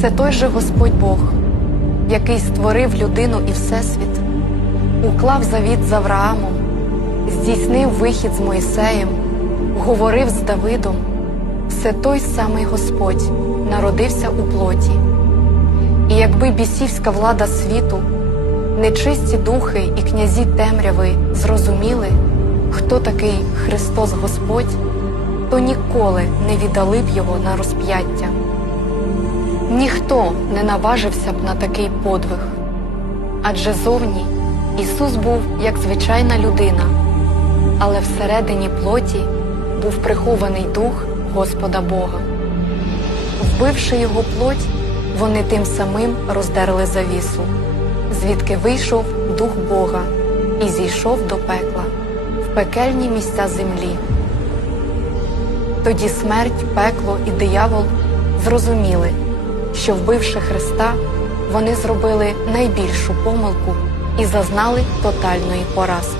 Це той же Господь Бог, який створив людину і Всесвіт, уклав завіт з Авраамом, здійснив вихід з Мойсеєм, говорив з Давидом. Це той самий Господь народився у плоті. І якби бісівська влада світу, нечисті духи і князі темряви зрозуміли, хто такий Христос Господь, то ніколи не віддали б його на розп'яття. Ніхто не наважився б на такий подвиг, адже зовні Ісус був як звичайна людина, але всередині плоті був прихований дух Господа Бога. Вбивши його плоть, вони тим самим роздерли завісу, звідки вийшов дух Бога і зійшов до пекла, в пекельні місця землі. Тоді смерть, пекло і диявол зрозуміли, що, вбивши Христа, вони зробили найбільшу помилку і зазнали тотальної поразки.